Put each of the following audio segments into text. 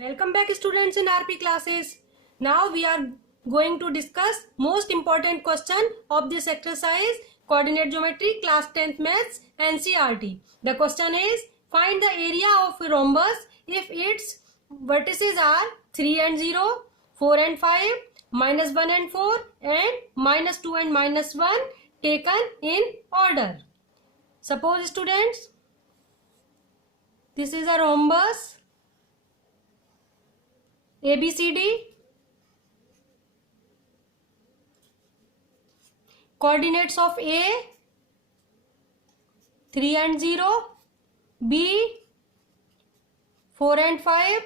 Welcome back students in RP classes. Now we are going to discuss most important question of this exercise, coordinate geometry class 10th maths NCERT. The question is, find the area of a rhombus if its vertices are 3 and 0, 4 and 5, -1 and 4 and -2 and -1 taken in order. Suppose students, this is a rhombus ABCD. Coordinates of A 3 and 0, B 4 and 5,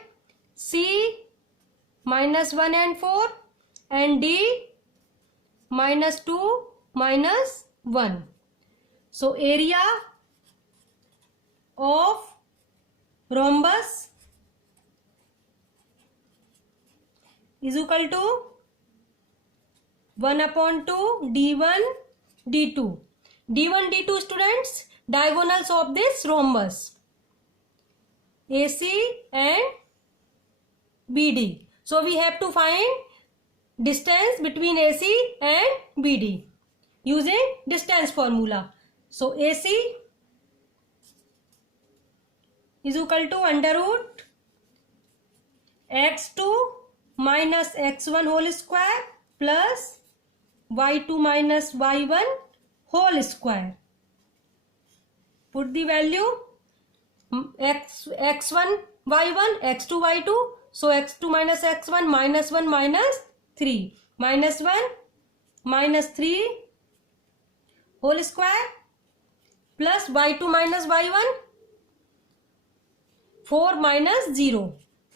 C -1 and 4 and D -2 -1. So area of rhombus is equal to 1/2 D1 D2. D1 D2 students, diagonals of this rhombus AC and BD. So we have to find distance between AC and BD using distance formula. So AC is equal to under root x2 minus x1 whole square plus y2 minus y1 whole square. Put the value x1 y1 x2 y2. So x2 minus x1 -1 minus 3 -1 minus 3 whole square plus y2 minus y1 4 minus 0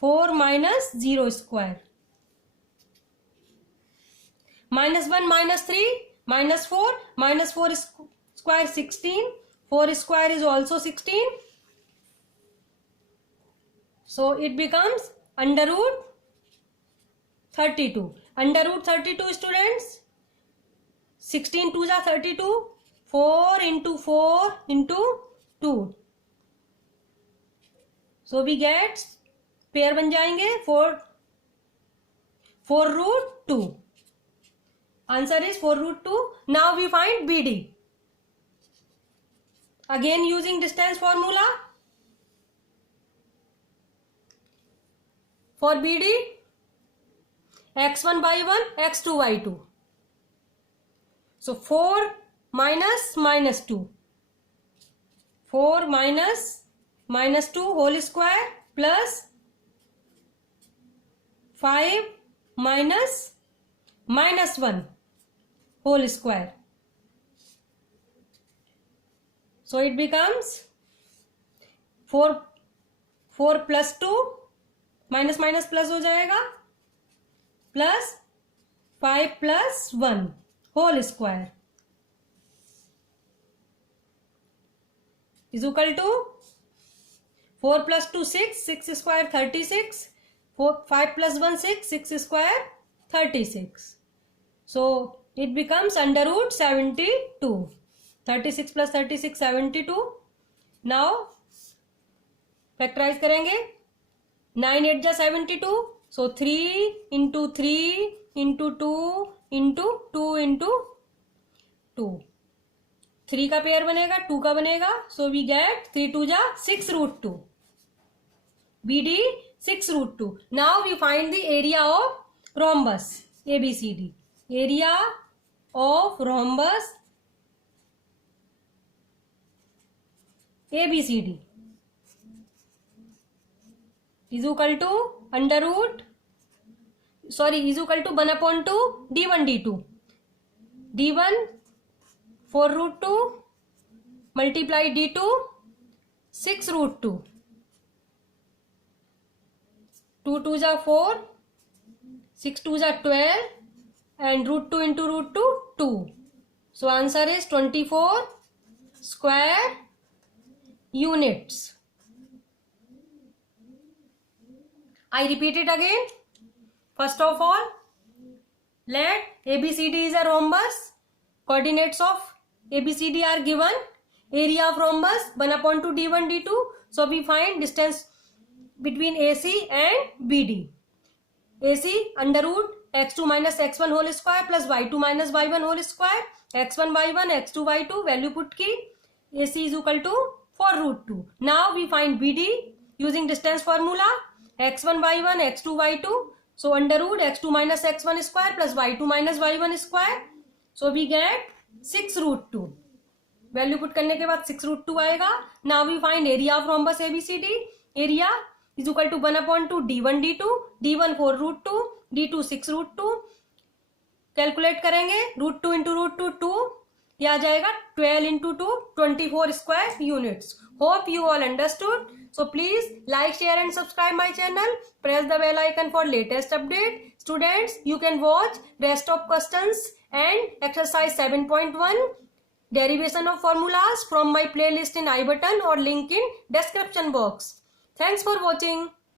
4 minus 0 square. -1 minus 3 -4 -4 square 16. 4 square is also 16. So it becomes under root 32. Under root 32 students. 16 2s are 32. 4 into 4 into 2. So we get pair बन जाएंगे 4 root 2. Answer is 4 root 2. Now we find BD. Again using distance formula. For BD, x1 y1 x2 y2. So 4 minus -2. 4 minus -2 whole square plus 5 minus -1 whole square. So it becomes 4 plus 2 minus minus plus हो जाएगा plus 5 plus 1 whole square is equal to 4 plus 2 6 6 square 36. 5 plus 1 6 6 square 36. So it becomes under root 72. 36 plus 36 72. Now factorize करेंगे. 9 8 जा 72. So 3 into 3 into 2 into 2 into 2. 3 का pair बनेगा, 2 का बनेगा. So we get 3 2 जा 6 root 2. BD 6 root 2. Now we find the area of rhombus ABCD. Area of rhombus ABCD is equal to under root is equal to 1/2 D1 D2. D1 4 root 2 multiply D2 6 root 2. 2 2s are 4, 6 2s are 12 and root 2 into root 2 2. So answer is 24 square units. I repeat it again. First of all, let ABCD is a rhombus. Coordinates of ABCD are given. Area of rhombus 1/2 D1 D2. So we find distance between AC and BD. AC under root x2 minus x1 whole square plus y2 minus y1 whole square, x1 y1 x2 y2 value put की, AC is equal to 4 root 2. Now we find BD using distance formula, x1 y1 x2 y2, so under root x2 minus x1 square plus y2 minus y1 square, so we get 6 root 2. Value put करने के बाद 6 root 2 आएगा. Now we find area of rhombus ABCD. Area is equal to 1/2 d1 d2, d1 4 root 2, d2 6 root 2. Calculate करेंगे root 2 into root 2 2, यह आ जाएगा 12 into 2 24 square units. Hope you all understood. So please like, share and subscribe my channel. Press the bell icon for latest update. Students, you can watch rest of questions and exercise 7.1 derivation of formulas from my playlist in I button or link in description box. Thanks for watching.